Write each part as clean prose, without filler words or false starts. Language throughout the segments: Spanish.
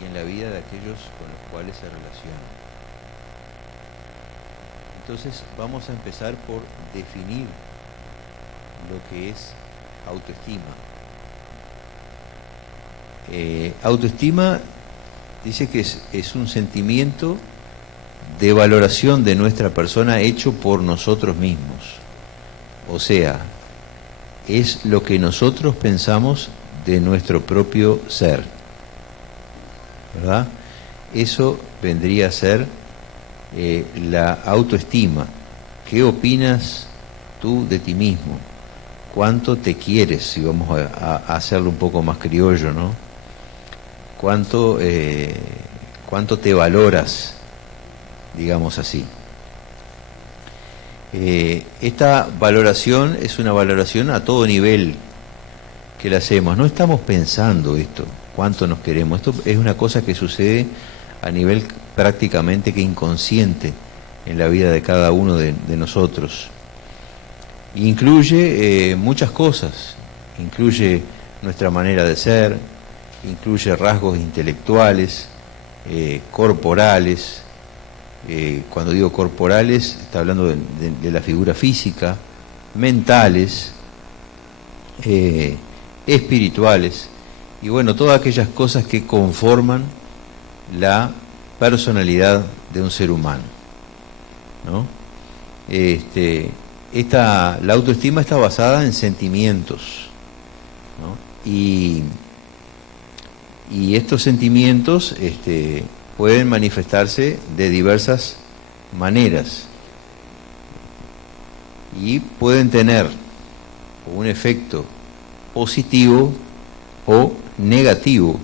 y en la vida de aquellos con los cuales se relacionan. Entonces vamos a empezar por definir lo que es autoestima. Autoestima dice que es un sentimiento de valoración de nuestra persona hecho por nosotros mismos. O sea, es lo que nosotros pensamos de nuestro propio ser, ¿verdad? Eso vendría a ser la autoestima. ¿Qué opinas tú de ti mismo? ¿Cuánto te quieres? Si vamos a hacerlo un poco más criollo, ¿no? ¿Cuánto te valoras, digamos así? Esta valoración es una valoración a todo nivel que la hacemos. No estamos pensando esto, cuánto nos queremos. Esto es una cosa que sucede a nivel prácticamente que inconsciente en la vida de cada uno de nosotros. Incluye muchas cosas, incluye nuestra manera de ser, incluye rasgos intelectuales, corporales. Cuando digo corporales, está hablando de la figura física, mentales, espirituales, y bueno, todas aquellas cosas que conforman la personalidad de un ser humano, ¿no? La autoestima está basada en sentimientos, ¿no? Y estos sentimientos pueden manifestarse de diversas maneras y pueden tener un efecto positivo o negativo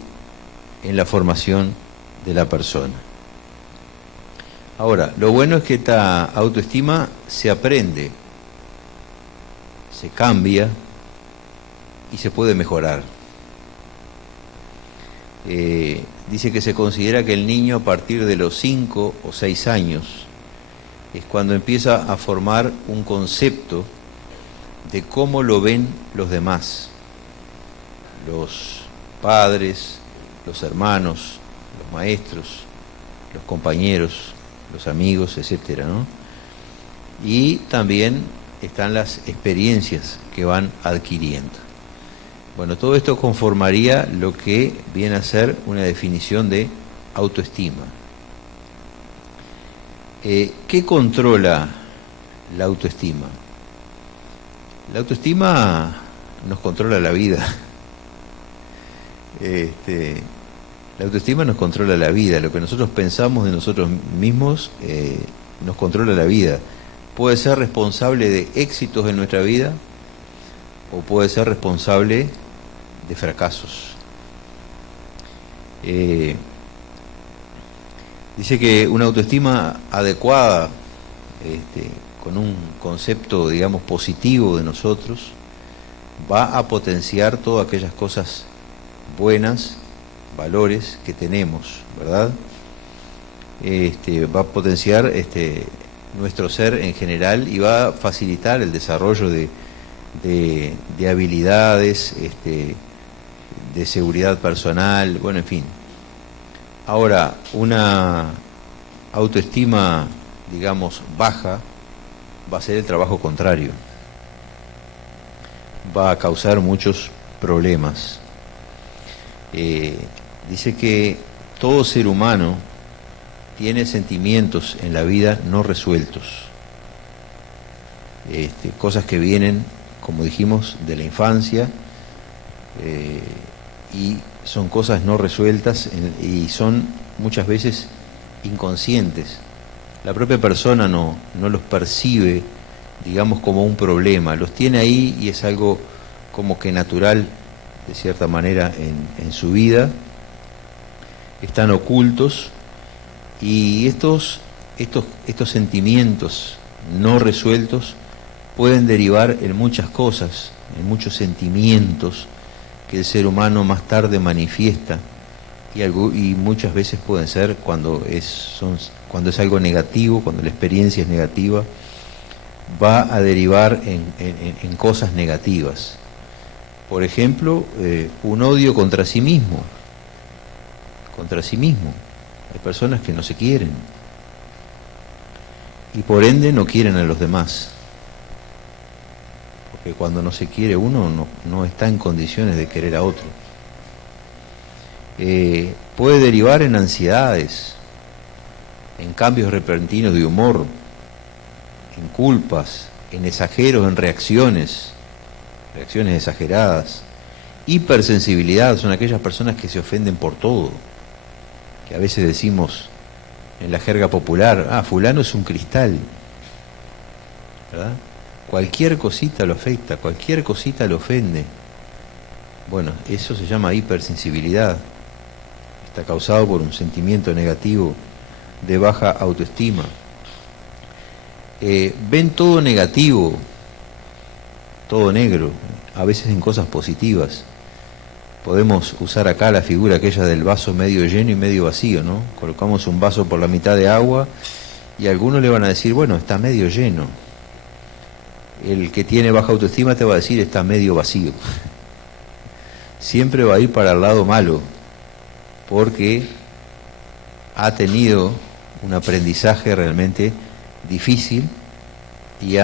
en la formación de la persona. Ahora, lo bueno es que esta autoestima se aprende, se cambia y se puede mejorar. Dice que se considera que el niño a partir de los 5 o 6 años es cuando empieza a formar un concepto de cómo lo ven los demás, los padres, los hermanos, los maestros, los compañeros, los amigos, etcétera, ¿no? Y también están las experiencias que van adquiriendo. Bueno, todo esto conformaría lo que viene a ser una definición de autoestima. ¿Qué controla la autoestima? La autoestima nos controla la vida. La autoestima nos controla la vida. Lo que nosotros pensamos de nosotros mismos nos controla la vida. Puede ser responsable de éxitos en nuestra vida o puede ser responsable de fracasos. Dice que una autoestima adecuada, con un concepto, digamos, positivo de nosotros, va a potenciar todas aquellas cosas buenas, valores que tenemos, ¿verdad? Va a potenciar nuestro ser en general y va a facilitar el desarrollo de habilidades, de seguridad personal, bueno, en fin. Ahora, una autoestima, digamos, baja, va a ser el trabajo contrario. Va a causar muchos problemas. Dice que todo ser humano tiene sentimientos en la vida no resueltos. Cosas que vienen, como dijimos, de la infancia, y son cosas no resueltas y son muchas veces inconscientes. La propia persona no los percibe, digamos, como un problema. Los tiene ahí y es algo como que natural, de cierta manera, en su vida. Están ocultos y estos sentimientos no resueltos pueden derivar en muchas cosas, en muchos sentimientos que el ser humano más tarde manifiesta y muchas veces pueden ser cuando es algo negativo, cuando la experiencia es negativa, va a derivar en cosas negativas. Por ejemplo, un odio contra sí mismo, contra sí mismo. Hay personas que no se quieren y por ende no quieren a los demás, porque cuando no se quiere uno no está en condiciones de querer a otro. Puede derivar en ansiedades, en cambios repentinos de humor, en culpas, en exageros, en reacciones exageradas. Hipersensibilidad son aquellas personas que se ofenden por todo, que a veces decimos en la jerga popular, fulano es un cristal, ¿verdad? Cualquier cosita lo afecta, cualquier cosita lo ofende. Bueno, eso se llama hipersensibilidad. Está causado por un sentimiento negativo de baja autoestima. Ven todo negativo, todo negro, a veces en cosas positivas. Podemos usar acá la figura aquella del vaso medio lleno y medio vacío, ¿no? Colocamos un vaso por la mitad de agua y algunos le van a decir, bueno, está medio lleno. El que tiene baja autoestima te va a decir, está medio vacío. Siempre va a ir para el lado malo, porque ha tenido un aprendizaje realmente difícil y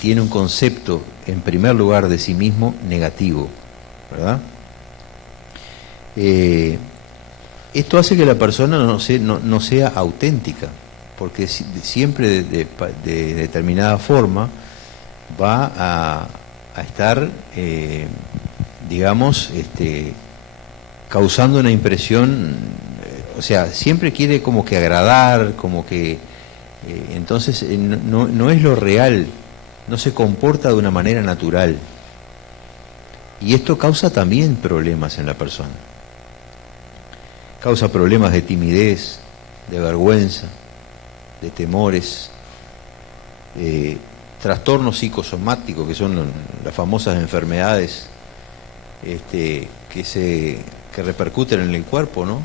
tiene un concepto, en primer lugar, de sí mismo negativo, ¿verdad? Esto hace que la persona no sea auténtica, porque siempre de determinada forma va a estar, digamos, causando una impresión, o sea, siempre quiere como que agradar, como que, entonces no es lo real, no se comporta de una manera natural. Y esto causa también problemas en la persona. Causa problemas de timidez, de vergüenza, de temores, trastornos psicosomáticos, que son las famosas enfermedades que repercuten en el cuerpo, ¿no?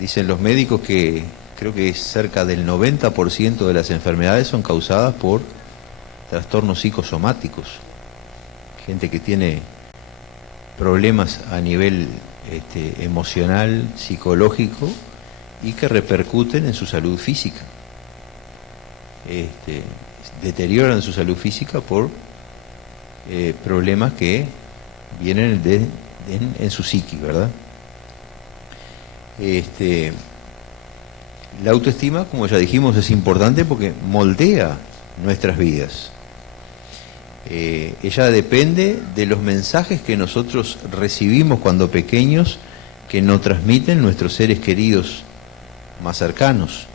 Dicen los médicos que creo que cerca del 90% de las enfermedades son causadas por trastornos psicosomáticos. Gente que tiene problemas a nivel emocional, psicológico, y que repercuten en su salud física. Deterioran su salud física por problemas que vienen en su psiqui, ¿verdad? La autoestima, como ya dijimos, es importante porque moldea nuestras vidas. Ella depende de los mensajes que nosotros recibimos cuando pequeños, que nos transmiten nuestros seres queridos más cercanos.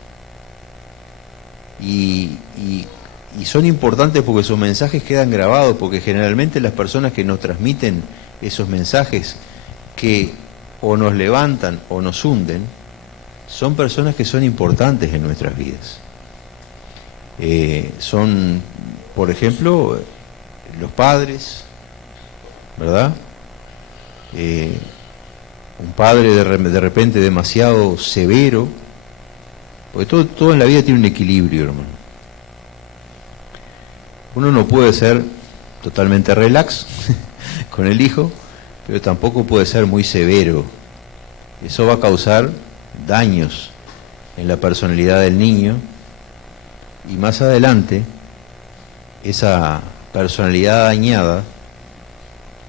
Y son importantes porque esos mensajes quedan grabados, porque generalmente las personas que nos transmiten esos mensajes, que o nos levantan o nos hunden, son personas que son importantes en nuestras vidas. Son, por ejemplo, los padres, ¿verdad? Un padre de repente demasiado severo, porque todo en la vida tiene un equilibrio, hermano. Uno no puede ser totalmente relax con el hijo, pero tampoco puede ser muy severo. Eso va a causar daños en la personalidad del niño, y más adelante esa personalidad dañada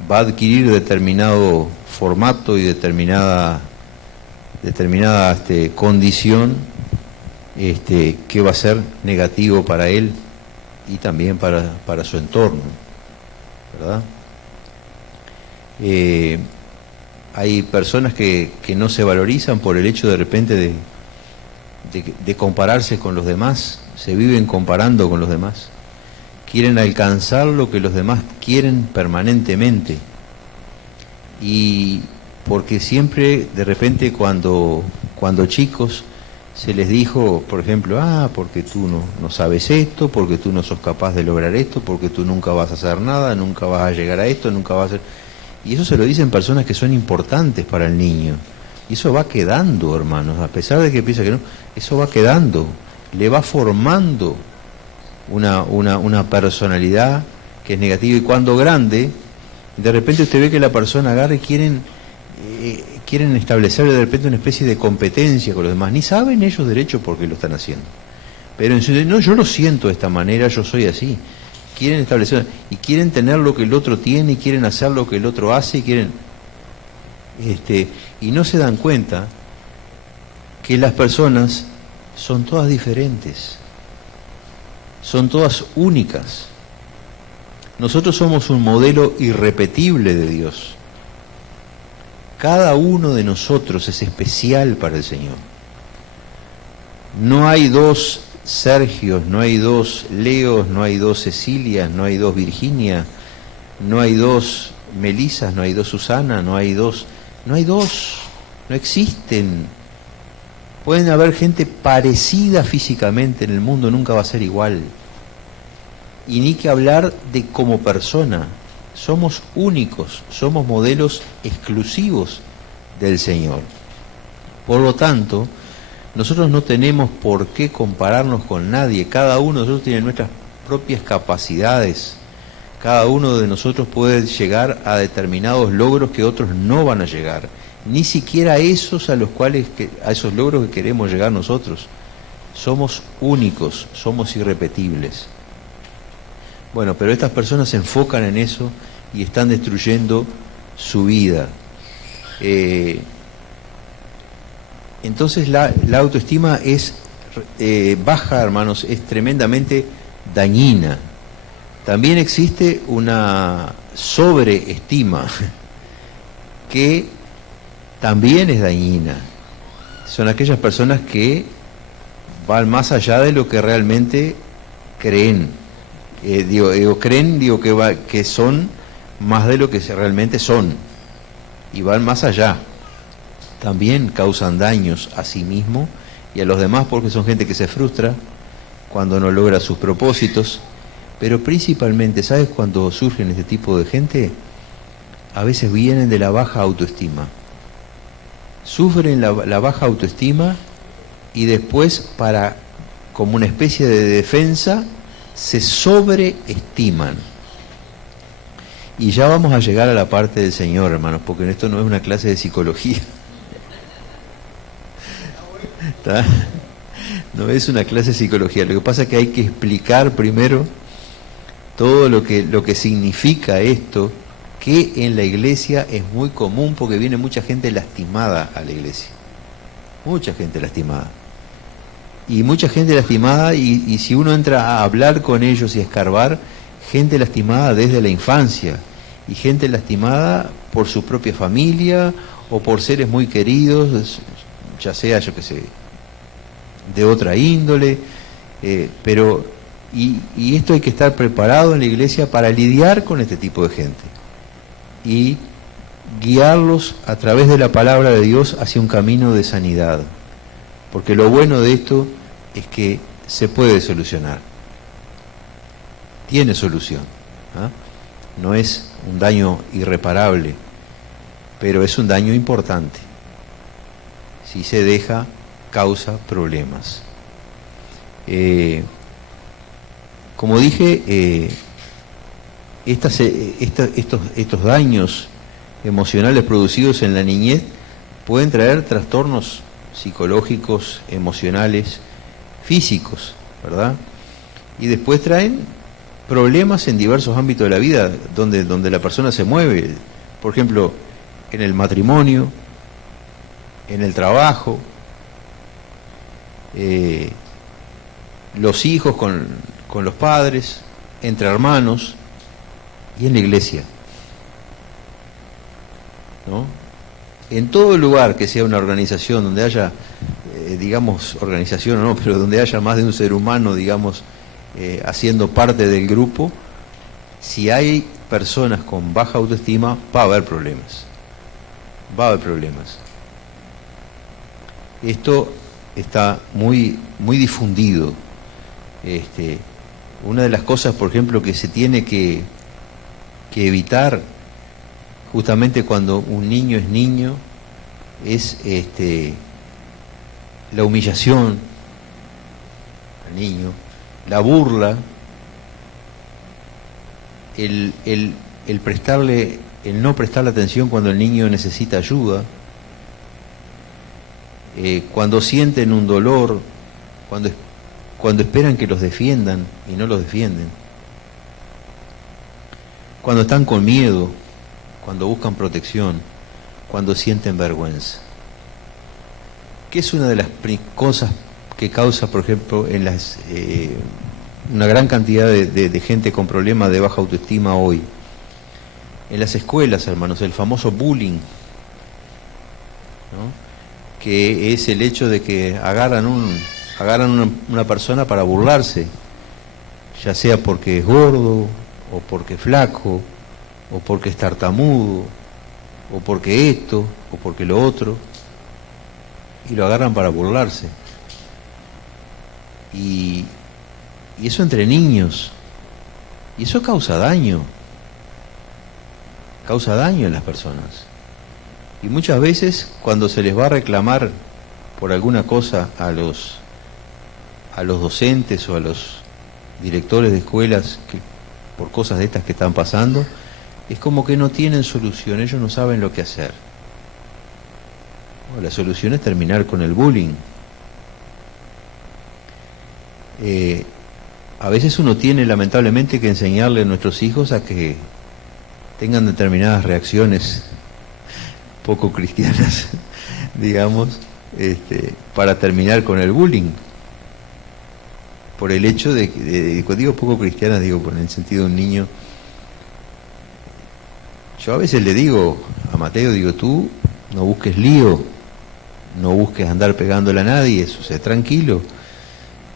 va a adquirir determinado formato y determinada condición que va a ser negativo para él y también para su entorno, ¿verdad? Hay personas que no se valorizan por el hecho de repente de compararse con los demás, se viven comparando con los demás, quieren alcanzar lo que los demás quieren permanentemente, y porque siempre de repente cuando chicos se les dijo, por ejemplo, porque tú no sabes esto, porque tú no sos capaz de lograr esto, porque tú nunca vas a hacer nada, nunca vas a llegar a esto, nunca vas a hacer... Y eso se lo dicen personas que son importantes para el niño. Y eso va quedando, hermanos, a pesar de que piensa que no, eso va quedando, le va formando una personalidad que es negativa. Y cuando grande, de repente usted ve que la persona agarra y quiere quieren establecer de repente una especie de competencia con los demás. Ni saben ellos derecho por qué lo están haciendo. Pero en su, no, yo lo siento de esta manera, yo soy así. Quieren establecer, y quieren tener lo que el otro tiene, y quieren hacer lo que el otro hace, y quieren... y no se dan cuenta que las personas son todas diferentes, son todas únicas. Nosotros somos un modelo irrepetible de Dios. Cada uno de nosotros es especial para el Señor. No hay dos Sergios, no hay dos Leos, no hay dos Cecilias, no hay dos Virginia, no hay dos Melisas, no hay dos Susana, no existen. Pueden haber gente parecida físicamente en el mundo, nunca va a ser igual. Y ni que hablar de como persona. Somos únicos, somos modelos exclusivos del Señor. Por lo tanto, nosotros no tenemos por qué compararnos con nadie. Cada uno de nosotros tiene nuestras propias capacidades. Cada uno de nosotros puede llegar a determinados logros que otros no van a llegar. Ni siquiera esos a esos logros que queremos llegar nosotros. Somos únicos, somos irrepetibles. Bueno, pero estas personas se enfocan en eso y están destruyendo su vida. Entonces la autoestima es baja, hermanos, es tremendamente dañina. También existe una sobreestima que también es dañina. Son aquellas personas que van más allá de lo que realmente creen. Que son más de lo que realmente son. Y van más allá. También causan daños a sí mismo y a los demás, porque son gente que se frustra cuando no logra sus propósitos. Pero principalmente, ¿sabes cuándo surgen este tipo de gente? A veces vienen de la baja autoestima. Sufren la baja autoestima y después, como una especie de defensa, se sobreestiman. Y ya vamos a llegar a la parte del Señor, hermanos, porque esto no es una clase de psicología. ¿Está? No es una clase de psicología. Lo que pasa es que hay que explicar primero todo lo que significa esto, que en la iglesia es muy común, porque viene mucha gente lastimada a la iglesia. Mucha gente lastimada. Y mucha gente lastimada, y si uno entra a hablar con ellos y a escarbar, gente lastimada desde la infancia, y gente lastimada por su propia familia, o por seres muy queridos, ya sea, yo qué sé, de otra índole, y esto hay que estar preparado en la iglesia para lidiar con este tipo de gente y guiarlos a través de la palabra de Dios hacia un camino de sanidad, porque lo bueno de esto es que se puede solucionar, tiene solución, ¿ah? No es un daño irreparable, pero es un daño importante. Si se deja, causa problemas. Como dije, estos daños emocionales producidos en la niñez pueden traer trastornos psicológicos, emocionales, físicos, ¿verdad? Y después traen problemas en diversos ámbitos de la vida donde la persona se mueve, por ejemplo, en el matrimonio, en el trabajo, los hijos con los padres, entre hermanos y en la iglesia, ¿no? En todo lugar que sea una organización donde haya, digamos, organización o no, pero donde haya más de un ser humano, digamos, haciendo parte del grupo, si hay personas con baja autoestima, va a haber problemas. Va a haber problemas. Esto está muy, muy difundido. Una de las cosas, por ejemplo, que se tiene que evitar justamente cuando un niño es niño es la humillación al niño, la burla, el no prestarle atención cuando el niño necesita ayuda, cuando sienten un dolor, cuando esperan que los defiendan y no los defienden, cuando están con miedo, cuando buscan protección, cuando sienten vergüenza. ¿Qué es una de las cosas que causa, por ejemplo, en una gran cantidad de gente con problemas de baja autoestima hoy? En las escuelas, hermanos, el famoso bullying, ¿no? Que es el hecho de que agarran una persona para burlarse, ya sea porque es gordo, o porque es flaco, o porque es tartamudo, o porque esto, o porque lo otro, y lo agarran para burlarse. Y eso entre niños, y eso causa daño en las personas. Y muchas veces cuando se les va a reclamar por alguna cosa a los docentes o a los directores de escuelas por cosas de estas que están pasando, es como que no tienen solución, ellos no saben lo que hacer. Bueno, la solución es terminar con el bullying. A veces uno tiene lamentablemente que enseñarle a nuestros hijos a que tengan determinadas reacciones poco cristianas, digamos, para terminar con el bullying. Por el hecho cuando digo poco cristianas, digo por el sentido de un niño. Yo a veces le digo a Mateo, digo, tú no busques lío, no busques andar pegándole a nadie, eso, sé tranquilo,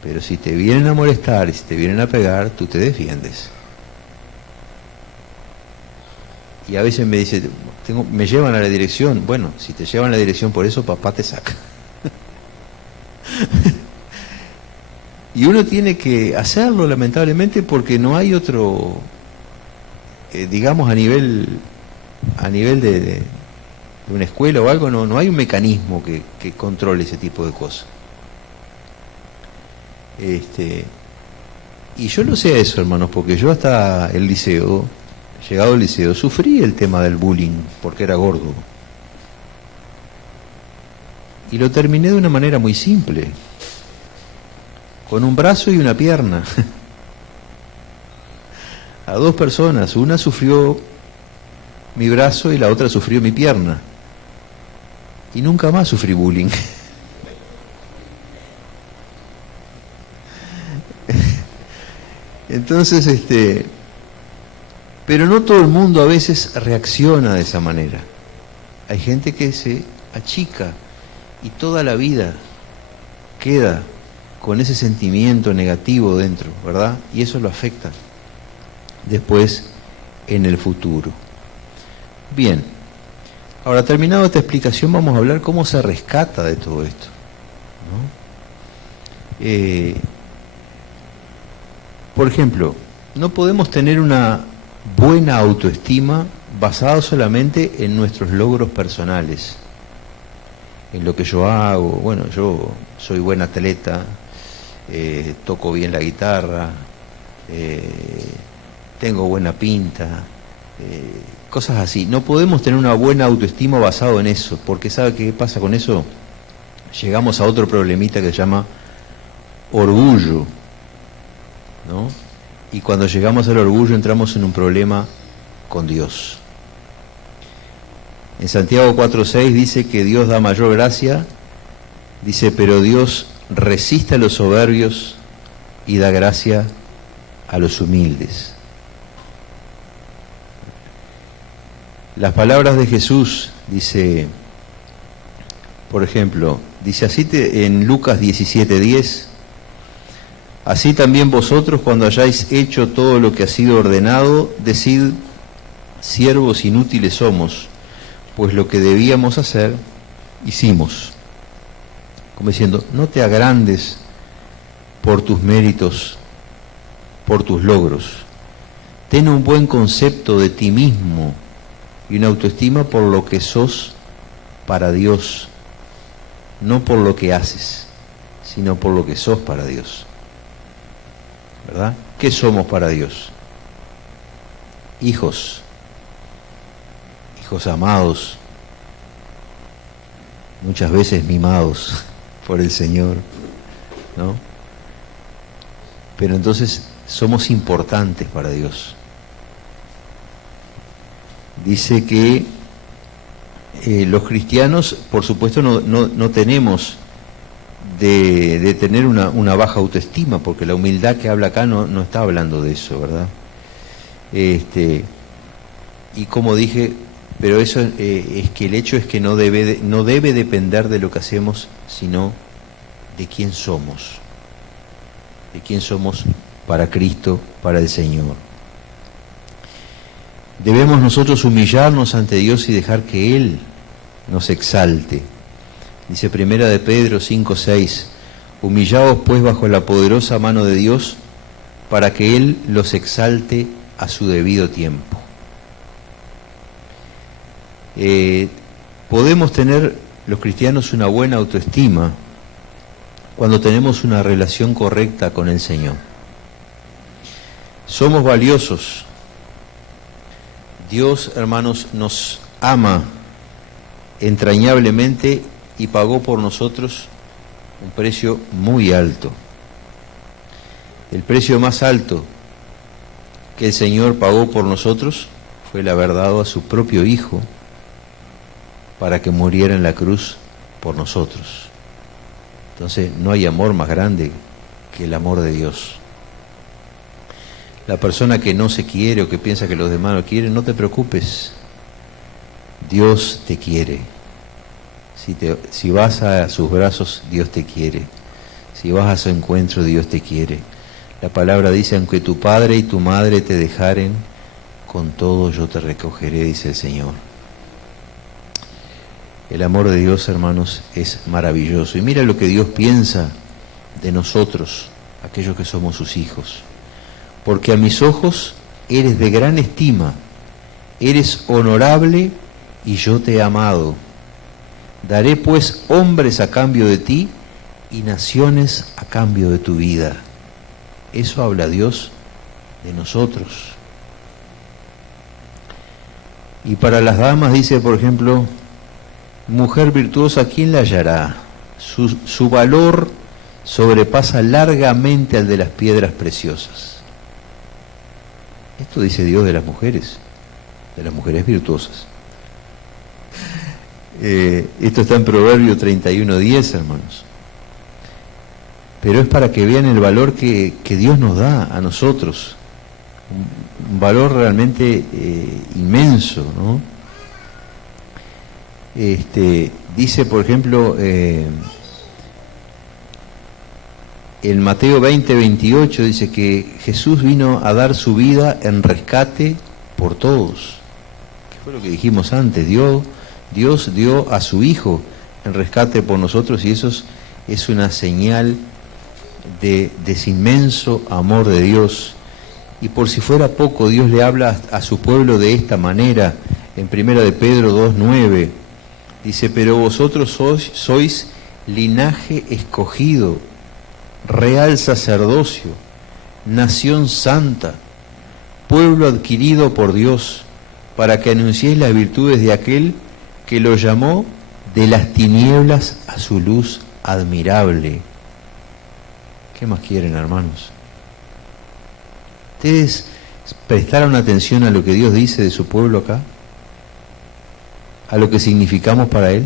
pero si te vienen a molestar y si te vienen a pegar, tú te defiendes. Y a veces me dice, me llevan a la dirección. Bueno, si te llevan a la dirección por eso, papá te saca. Y uno tiene que hacerlo, lamentablemente, porque no hay otro, digamos, a nivel de una escuela o algo, no hay un mecanismo que controle ese tipo de cosas. Y yo lo sé eso, hermanos, porque yo hasta el liceo, llegado al liceo, sufrí el tema del bullying, porque era gordo. Y lo terminé de una manera muy simple, con un brazo y una pierna. A dos personas, una sufrió mi brazo y la otra sufrió mi pierna. Y nunca más sufrí bullying. Entonces, pero no todo el mundo a veces reacciona de esa manera. Hay gente que se achica y toda la vida queda con ese sentimiento negativo dentro, ¿verdad? Y eso lo afecta después en el futuro. Bien, ahora terminado esta explicación vamos a hablar cómo se rescata de todo esto, ¿no? Por ejemplo, no podemos tener una buena autoestima basada solamente en nuestros logros personales, en lo que yo hago. Bueno, yo soy buen atleta, toco bien la guitarra, tengo buena pinta, cosas así. No podemos tener una buena autoestima basado en eso, porque ¿sabe qué pasa con eso? Llegamos a otro problemita que se llama orgullo, ¿no? Y cuando llegamos al orgullo entramos en un problema con Dios. En Santiago 4:6 dice que Dios da mayor gracia, dice, pero Dios resiste a los soberbios y da gracia a los humildes. Las palabras de Jesús, dice, por ejemplo, dice así en Lucas 17:10, así también vosotros cuando hayáis hecho todo lo que ha sido ordenado, decid, siervos inútiles somos, pues lo que debíamos hacer, hicimos. Como diciendo, no te agrandes por tus méritos, por tus logros. Ten un buen concepto de ti mismo y una autoestima por lo que sos para Dios, no por lo que haces, sino por lo que sos para Dios. ¿Verdad? ¿Qué somos para Dios? Hijos amados, muchas veces mimados por el Señor, ¿no? Pero entonces somos importantes para Dios. Dice que los cristianos, por supuesto, no tenemos de tener una baja autoestima, porque la humildad que habla acá no está hablando de eso, ¿verdad? Y como dije, pero eso es que el hecho es que no debe depender de lo que hacemos, sino de quién somos. De quién somos para Cristo, para el Señor. Debemos nosotros humillarnos ante Dios y dejar que Él nos exalte. Dice Primera de Pedro 5:6, humillaos pues bajo la poderosa mano de Dios, para que Él los exalte a su debido tiempo. Podemos tener los cristianos una buena autoestima cuando tenemos una relación correcta con el Señor. Somos valiosos. Dios, hermanos, nos ama entrañablemente y pagó por nosotros un precio muy alto. El precio más alto que el Señor pagó por nosotros fue el haber dado a su propio Hijo para que muriera en la cruz por nosotros. Entonces no hay amor más grande que el amor de Dios. La persona que no se quiere o que piensa que los demás lo quieren, no te preocupes. Dios te quiere. Si vas a sus brazos, Dios te quiere. Si vas a su encuentro, Dios te quiere. La palabra dice, aunque tu padre y tu madre te dejaren, con todo yo te recogeré, dice el Señor. El amor de Dios, hermanos, es maravilloso. Y mira lo que Dios piensa de nosotros, aquellos que somos sus hijos. Porque a mis ojos eres de gran estima, eres honorable y yo te he amado. Daré pues hombres a cambio de ti y naciones a cambio de tu vida. Eso habla Dios de nosotros. Y para las damas dice, por ejemplo, mujer virtuosa, ¿quién la hallará? Su valor sobrepasa largamente al de las piedras preciosas. Esto dice Dios de las mujeres virtuosas. Esto está en Proverbio 31:10, hermanos. Pero es para que vean el valor que Dios nos da a nosotros. Un valor realmente inmenso, ¿no? Dice, por ejemplo, en Mateo 20:28 dice que Jesús vino a dar su vida en rescate por todos. ¿Qué fue lo que dijimos antes? Dios dio a su Hijo en rescate por nosotros, y eso es una señal de ese inmenso amor de Dios. Y por si fuera poco, Dios le habla a su pueblo de esta manera, en 1 de Pedro 2:9. Dice, pero vosotros sois linaje escogido, real sacerdocio, nación santa, pueblo adquirido por Dios, para que anunciéis las virtudes de aquel que lo llamó de las tinieblas a su luz admirable. ¿Qué más quieren, hermanos? ¿Ustedes prestaron atención a lo que Dios dice de su pueblo acá? ¿A lo que significamos para Él?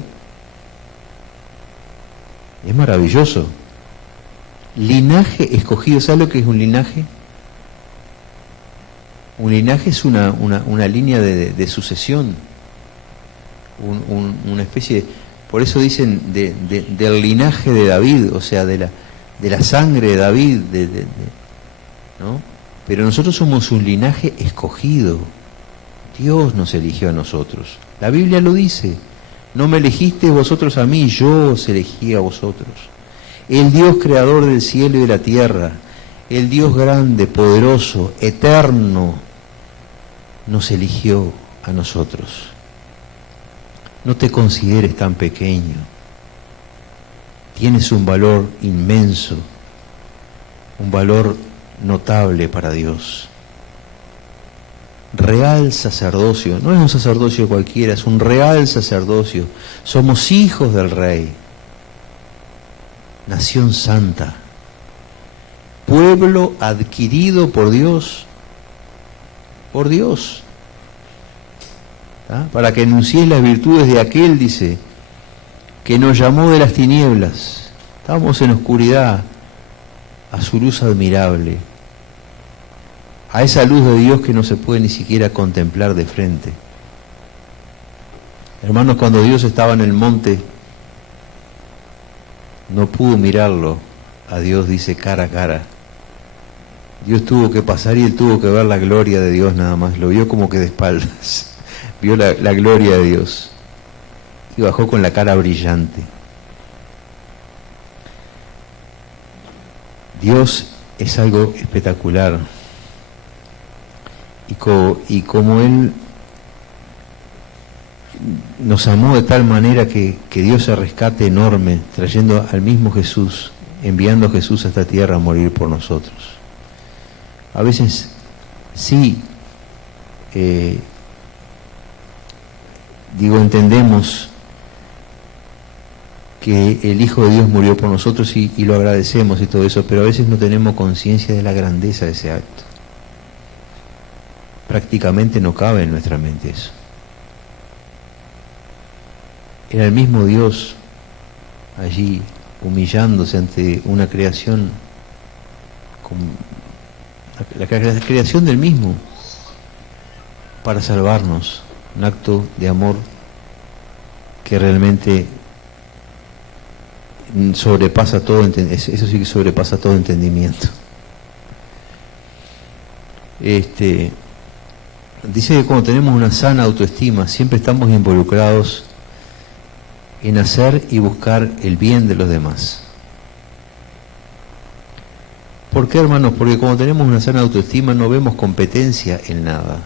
Es maravilloso. Linaje escogido. ¿Sabe lo que es un linaje? Un linaje es una línea de sucesión. Una especie, por eso dicen del linaje de David, o sea, de la sangre de David, ¿no? Pero nosotros somos un linaje escogido. Dios nos eligió a nosotros. La Biblia lo dice. No me elegisteis vosotros a mí, yo os elegí a vosotros. El Dios creador del cielo y de la tierra, el Dios grande, poderoso, eterno, nos eligió a nosotros. No te consideres tan pequeño. Tienes un valor inmenso, un valor notable para Dios. real sacerdocio. No es un sacerdocio cualquiera, es un real sacerdocio. Somos hijos del Rey, nación santa, pueblo adquirido por Dios, ¿ah? Para que anunciéis las virtudes de aquel, dice, que nos llamó de las tinieblas. Estábamos en oscuridad, a su luz admirable, a esa luz de Dios que no se puede ni siquiera contemplar de frente. Hermanos, cuando Dios estaba en el monte, no pudo mirarlo a Dios, dice, cara a cara. Dios tuvo que pasar y él tuvo que ver la gloria de Dios nada más. Lo vio como que de espaldas. Vio la gloria de Dios. Y bajó con la cara brillante. Dios es algo espectacular. Y como Él nos amó de tal manera que dio ese rescate enorme, trayendo al mismo Jesús, enviando a Jesús a esta tierra a morir por nosotros. A veces sí, entendemos que el Hijo de Dios murió por nosotros y lo agradecemos y todo eso, pero a veces no tenemos conciencia de la grandeza de ese acto. Prácticamente no cabe en nuestra mente eso. Era el mismo Dios allí humillándose ante una creación, la creación del mismo, para salvarnos, un acto de amor que realmente sobrepasa todo, eso sí que sobrepasa todo entendimiento. Dice que cuando tenemos una sana autoestima, siempre estamos involucrados en hacer y buscar el bien de los demás. ¿Por qué, hermanos? Porque cuando tenemos una sana autoestima no vemos competencia en nada.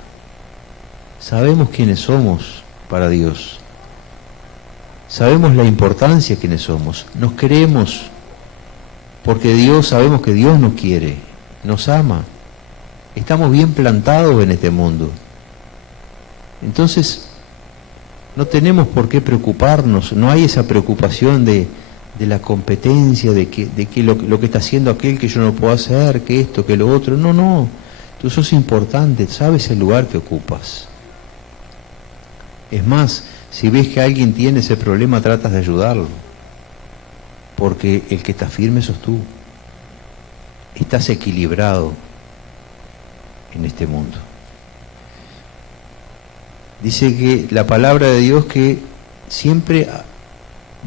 Sabemos quiénes somos para Dios. Sabemos la importancia de quiénes somos. Nos queremos porque sabemos que Dios nos quiere, nos ama. Estamos bien plantados en este mundo. Entonces, no tenemos por qué preocuparnos, no hay esa preocupación de la competencia, de que lo que está haciendo aquel que yo no puedo hacer, que esto, que lo otro. No, tú sos importante, sabes el lugar que ocupas. Es más, si ves que alguien tiene ese problema, tratas de ayudarlo, porque el que está firme sos tú. Estás equilibrado en este mundo. Dice que la palabra de Dios que siempre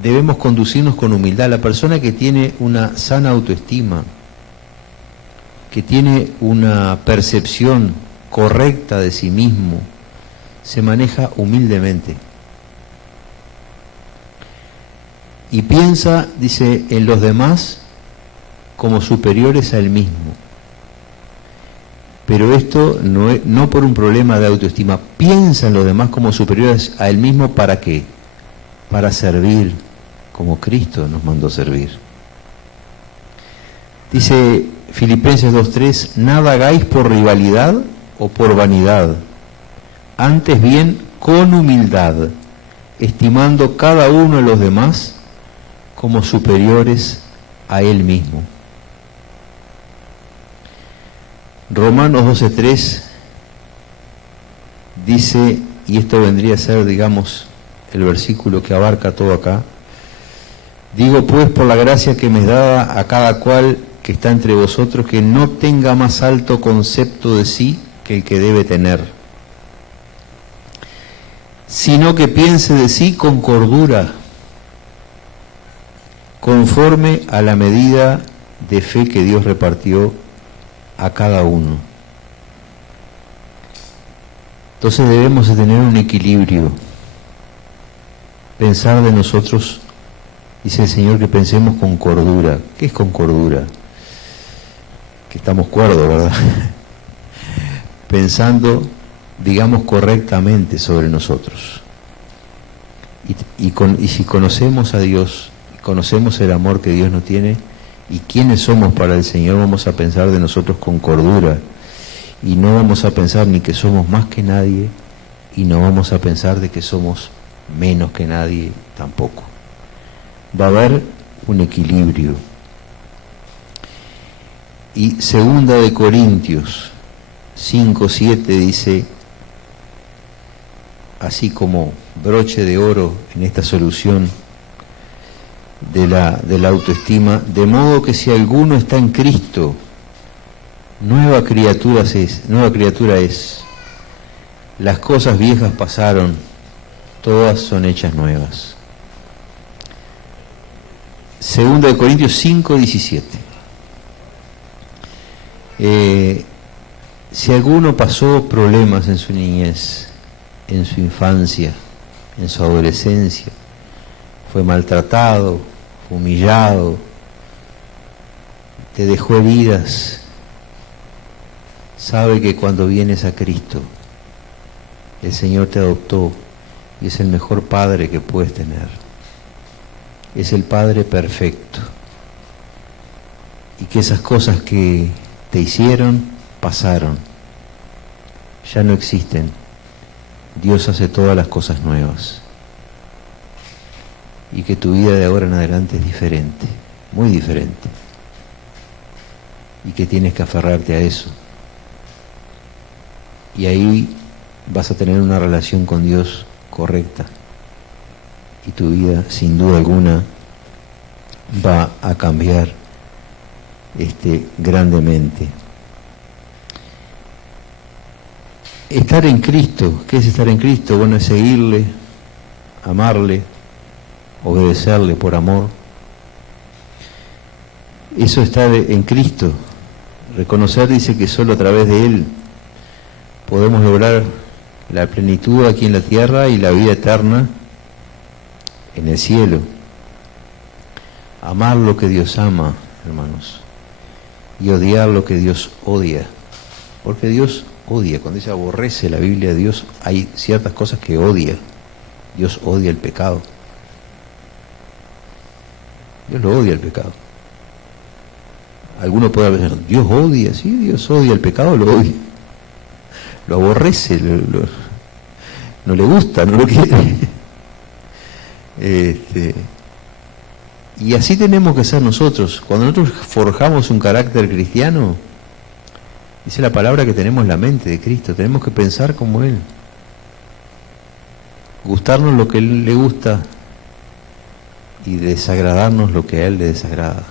debemos conducirnos con humildad. La persona que tiene una sana autoestima, que tiene una percepción correcta de sí mismo, se maneja humildemente. Y piensa, dice, en los demás como superiores a él mismo. Pero esto no por un problema de autoestima. Piensa en los demás como superiores a él mismo, ¿para qué? Para servir, como Cristo nos mandó servir. Dice Filipenses 2:3, nada hagáis por rivalidad o por vanidad, antes bien con humildad, estimando cada uno de los demás como superiores a él mismo. Romanos 12:3 dice, y esto vendría a ser, digamos, el versículo que abarca todo acá: digo pues, por la gracia que me es dada a cada cual que está entre vosotros, que no tenga más alto concepto de sí que el que debe tener, sino que piense de sí con cordura, conforme a la medida de fe que Dios repartió a cada uno. Entonces debemos de tener un equilibrio, pensar de nosotros, dice el Señor, que pensemos con cordura. ¿Qué es con cordura? Que estamos cuerdos, ¿verdad? Pensando, digamos, correctamente sobre nosotros. Y si conocemos a Dios, conocemos el amor que Dios nos tiene y quiénes somos para el Señor, vamos a pensar de nosotros con cordura. y no vamos a pensar ni que somos más que nadie, y no vamos a pensar de que somos menos que nadie tampoco. Va a haber un equilibrio. Y segunda de Corintios 5:7 dice, así como broche de oro en esta solución de la autoestima, de modo que si alguno está en Cristo, nueva criatura es. Las cosas viejas pasaron, todas son hechas nuevas. Segunda de Corintios 5:17. Si alguno pasó problemas en su niñez, en su infancia, en su adolescencia, fue maltratado, fue humillado, te dejó heridas, sabe que cuando vienes a Cristo, el Señor te adoptó y es el mejor Padre que puedes tener. Es el Padre perfecto. Y que esas cosas que te hicieron, pasaron. Ya no existen. Dios hace todas las cosas nuevas. Y que tu vida de ahora en adelante es diferente, muy diferente. Y que tienes que aferrarte a eso. Y ahí vas a tener una relación con Dios correcta. Y tu vida, sin duda alguna, va a cambiar grandemente. Estar en Cristo, ¿qué es estar en Cristo? Bueno, es seguirle, amarle, obedecerle por amor. Eso es estar en Cristo. Reconocer, dice, que solo a través de Él podemos lograr la plenitud aquí en la tierra y la vida eterna en el cielo. Amar lo que Dios ama, hermanos, y odiar lo que Dios odia. Porque Dios odia, cuando dice aborrece la Biblia de Dios, hay ciertas cosas que odia. Dios odia el pecado. Dios lo odia el pecado. Alguno puede pensar, Dios odia, sí, Dios odia el pecado, lo odia. Lo aborrece, no le gusta, no lo quiere. Y así tenemos que ser nosotros. Cuando nosotros forjamos un carácter cristiano, dice la palabra que tenemos la mente de Cristo, tenemos que pensar como Él. Gustarnos lo que a Él le gusta y desagradarnos lo que a Él le desagrada.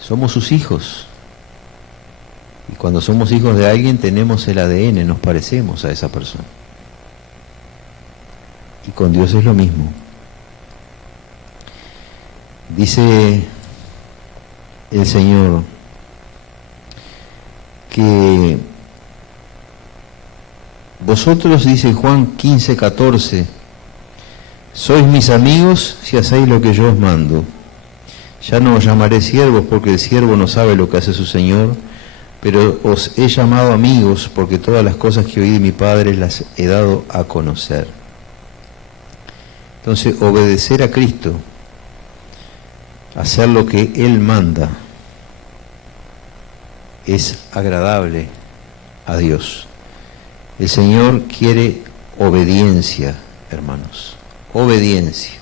Somos sus hijos. Y cuando somos hijos de alguien tenemos el ADN, nos parecemos a esa persona. Y con Dios es lo mismo. Dice el Señor que vosotros, dice Juan 15:14, sois mis amigos si hacéis lo que yo os mando. Ya no os llamaré siervos porque el siervo no sabe lo que hace su Señor, pero os he llamado amigos porque todas las cosas que oí de mi Padre las he dado a conocer. Entonces, obedecer a Cristo, hacer lo que Él manda, es agradable a Dios. El Señor quiere obediencia, hermanos, obediencia.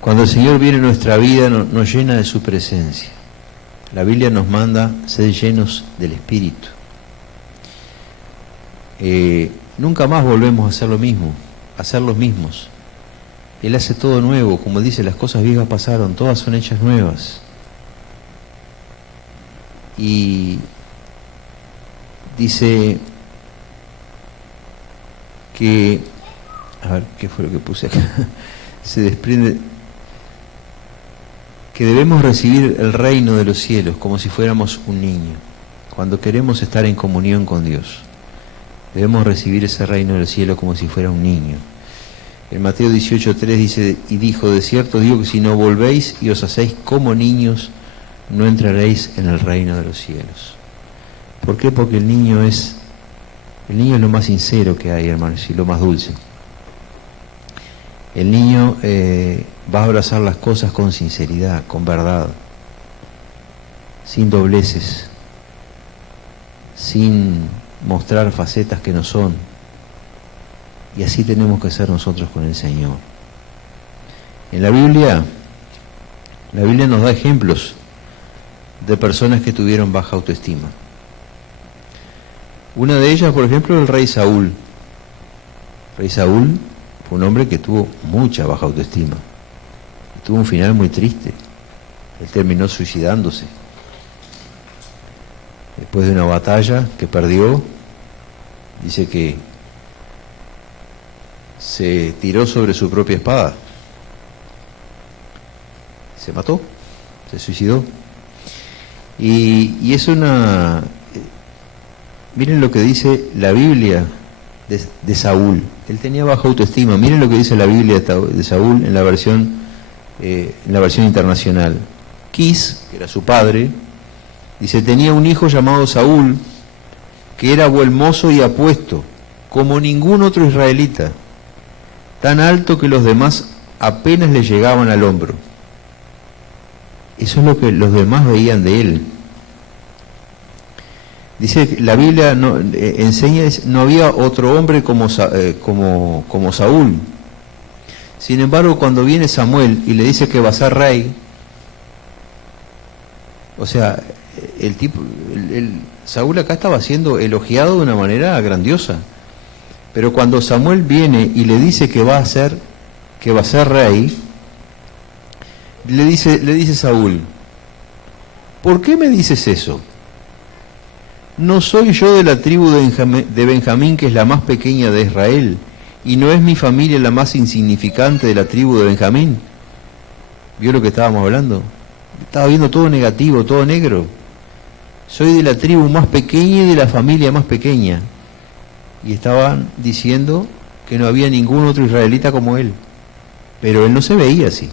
Cuando el Señor viene a nuestra vida, nos llena de su presencia. La Biblia nos manda ser llenos del Espíritu. Nunca más volvemos a hacer lo mismo, a ser los mismos. Él hace todo nuevo, como dice, las cosas viejas pasaron, todas son hechas nuevas. Y dice que, a ver, ¿qué fue lo que puse acá? Se desprende que debemos recibir el reino de los cielos como si fuéramos un niño. Cuando queremos estar en comunión con Dios, debemos recibir ese reino del cielo como si fuera un niño. En Mateo 18:3 dice, y dijo, de cierto digo que si no volvéis y os hacéis como niños, no entraréis en el reino de los cielos. ¿Por qué? Porque el niño es lo más sincero que hay, hermanos, y lo más dulce. El niño va a abrazar las cosas con sinceridad, con verdad, sin dobleces, sin mostrar facetas que no son. Y así tenemos que ser nosotros con el Señor. En la Biblia nos da ejemplos de personas que tuvieron baja autoestima. Una de ellas, por ejemplo, el rey Saúl. El rey Saúl fue un hombre que tuvo mucha baja autoestima. Tuvo un final muy triste. Él terminó suicidándose. Después de una batalla que perdió, dice que se tiró sobre su propia espada. Se mató, se suicidó. Y es una... Miren lo que dice la Biblia de Saúl. Él tenía baja autoestima. Miren lo que dice la Biblia de Saúl en la versión internacional. Quis, que era su padre, dice, tenía un hijo llamado Saúl, que era buen mozo y apuesto, como ningún otro israelita, tan alto que los demás apenas le llegaban al hombro. Eso es lo que los demás veían de él. Dice, la Biblia enseña, no había otro hombre como Saúl. Sin embargo, cuando viene Samuel y le dice que va a ser rey, o sea, Saúl acá estaba siendo elogiado de una manera grandiosa. Pero cuando Samuel viene y le dice que va a ser rey, le dice Saúl, ¿por qué me dices eso? ¿No soy yo de la tribu de Benjamín, que es la más pequeña de Israel? ¿Y no es mi familia la más insignificante de la tribu de Benjamín? ¿Vio lo que estábamos hablando? Estaba viendo todo negativo, todo negro. Soy de la tribu más pequeña y de la familia más pequeña. Y estaban diciendo que no había ningún otro israelita como él. Pero él no se veía así.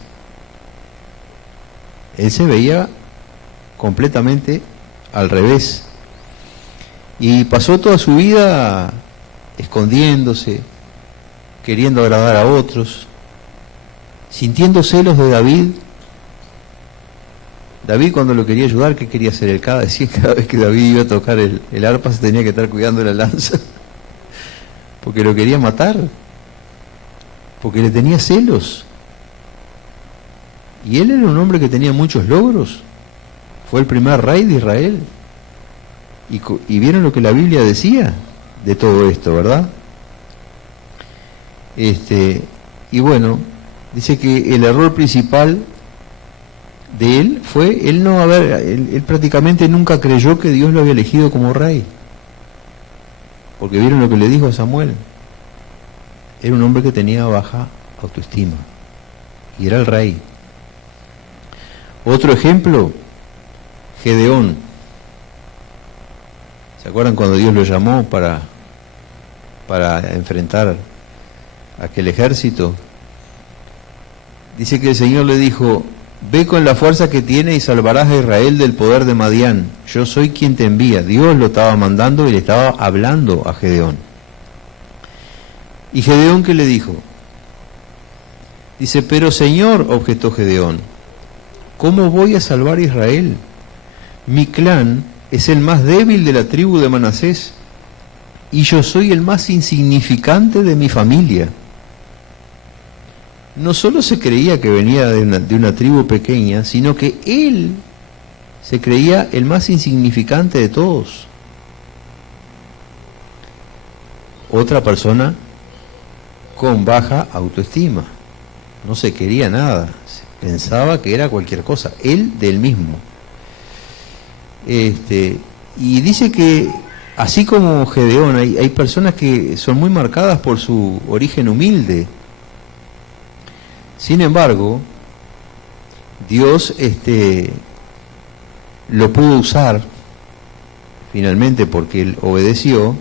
Él se veía completamente al revés. Y pasó toda su vida escondiéndose, queriendo agradar a otros, sintiendo celos de David. David, cuando lo quería ayudar, ¿qué quería hacer? Decía cada vez que David iba a tocar el arpa se tenía que estar cuidando la lanza, porque lo quería matar, porque le tenía celos. Y él era un hombre que tenía muchos logros, fue el primer rey de Israel. Y vieron lo que la Biblia decía de todo esto, ¿verdad? Y bueno, dice que el error principal de él fue él prácticamente nunca creyó que Dios lo había elegido como rey. Porque vieron lo que le dijo a Samuel. Era un hombre que tenía baja autoestima y era el rey. Otro ejemplo, Gedeón. ¿Se acuerdan cuando Dios lo llamó para enfrentar aquel ejército? Dice que el Señor le dijo, ve con la fuerza que tiene y salvarás a Israel del poder de Madián. Yo soy quien te envía. Dios lo estaba mandando y le estaba hablando a Gedeón. ¿Y Gedeón qué le dijo? Dice, pero Señor, objetó Gedeón, ¿cómo voy a salvar a Israel? Mi clan es el más débil de la tribu de Manasés, y yo soy el más insignificante de mi familia. No solo se creía que venía de una tribu pequeña, sino que él se creía el más insignificante de todos. Otra persona con baja autoestima, no se quería nada, pensaba que era cualquier cosa, él del mismo. Y dice que así como Gedeón, hay personas que son muy marcadas por su origen humilde. Sin embargo, Dios lo pudo usar finalmente porque él obedeció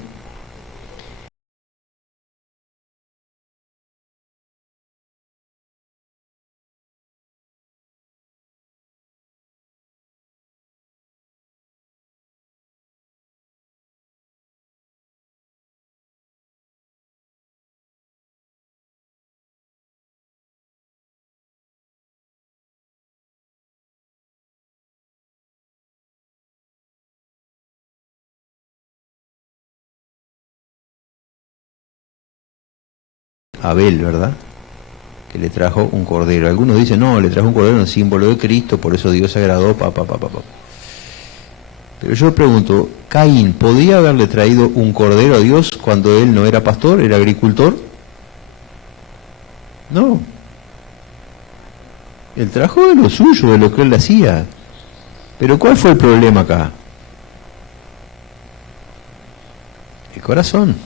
Abel, ¿verdad? Que le trajo un cordero. Algunos dicen, no, le trajo un cordero, un símbolo de Cristo, por eso Dios se agradó, Pero yo pregunto, ¿Caín podía haberle traído un cordero a Dios cuando él no era pastor, era agricultor? No. Él trajo de lo suyo, de lo que él hacía. Pero ¿cuál fue el problema acá? El corazón.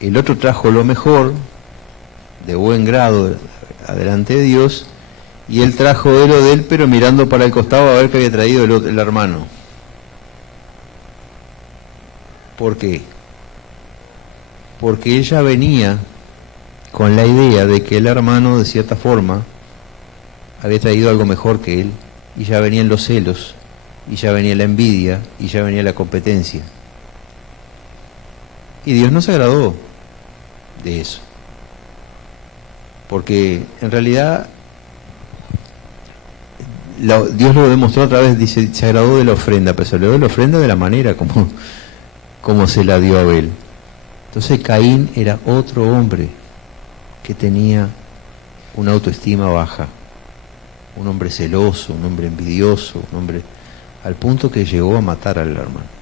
El otro trajo lo mejor, de buen grado, adelante de Dios, y él trajo de lo de él, pero mirando para el costado a ver qué había traído el hermano. ¿Por qué? Porque ella venía con la idea de que el hermano, de cierta forma, había traído algo mejor que él, y ya venían los celos, y ya venía la envidia, y ya venía la competencia. Y Dios no se agradó de eso. Porque en realidad Dios lo demostró a través, dice, se agradó de la ofrenda, pero se agradó de la ofrenda de la manera como se la dio a Abel. Entonces Caín era otro hombre que tenía una autoestima baja, un hombre celoso, un hombre envidioso, un hombre al punto que llegó a matar al hermano.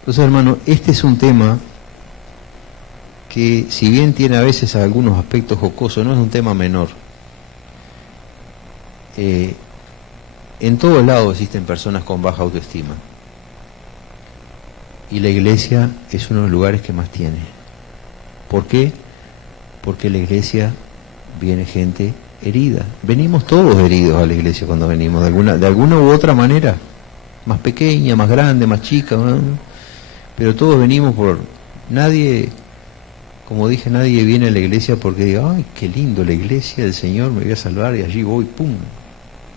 Entonces, hermano, este es un tema que, si bien tiene a veces algunos aspectos jocosos, no es un tema menor. En todos lados existen personas con baja autoestima. Y la iglesia es uno de los lugares que más tiene. ¿Por qué? Porque la iglesia viene gente herida. Venimos todos heridos a la iglesia cuando venimos, de alguna u otra manera. Más pequeña, más grande, más chica, ¿no? Pero todos venimos por... Nadie, como dije, nadie viene a la iglesia porque diga, ay, qué lindo la iglesia del Señor, me voy a salvar y allí voy, pum,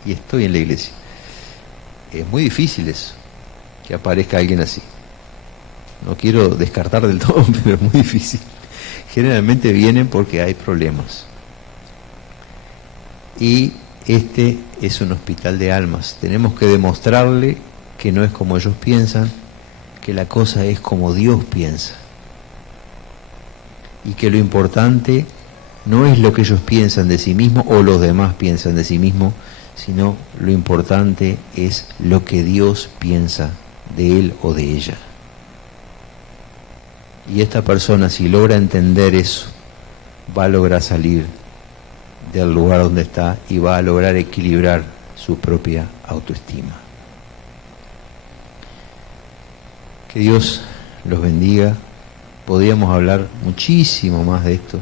y estoy en la iglesia. Es muy difícil eso, que aparezca alguien así. No quiero descartar del todo, pero es muy difícil. Generalmente vienen porque hay problemas. Y este es un hospital de almas. Tenemos que demostrarle que no es como ellos piensan, que la cosa es como Dios piensa. Y que lo importante no es lo que ellos piensan de sí mismos o los demás piensan de sí mismos, sino lo importante es lo que Dios piensa de él o de ella. Y esta persona, si logra entender eso, va a lograr salir del lugar donde está y va a lograr equilibrar su propia autoestima. Que Dios los bendiga. Podríamos hablar muchísimo más de esto.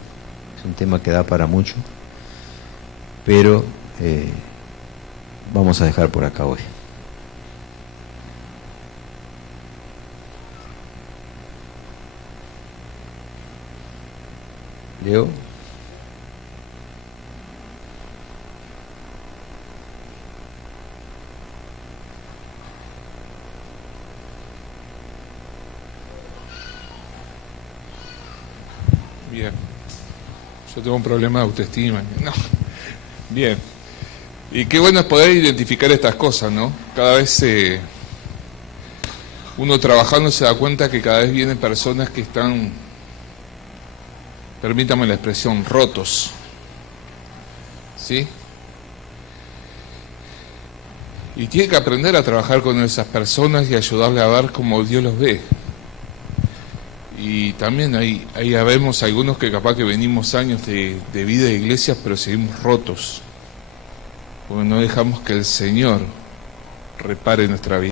Es un tema que da para mucho. Pero vamos a dejar por acá hoy. Leo. Bien. Yo tengo un problema de autoestima. No. Bien. Y qué bueno es poder identificar estas cosas, ¿no? Cada vez uno trabajando se da cuenta que cada vez vienen personas que están, permítame la expresión, rotos. ¿Sí? Y tiene que aprender a trabajar con esas personas y ayudarle a ver cómo Dios los ve. Y también ahí ya vemos algunos que capaz que venimos años de vida de iglesias, pero seguimos rotos, porque no dejamos que el Señor repare nuestra vida.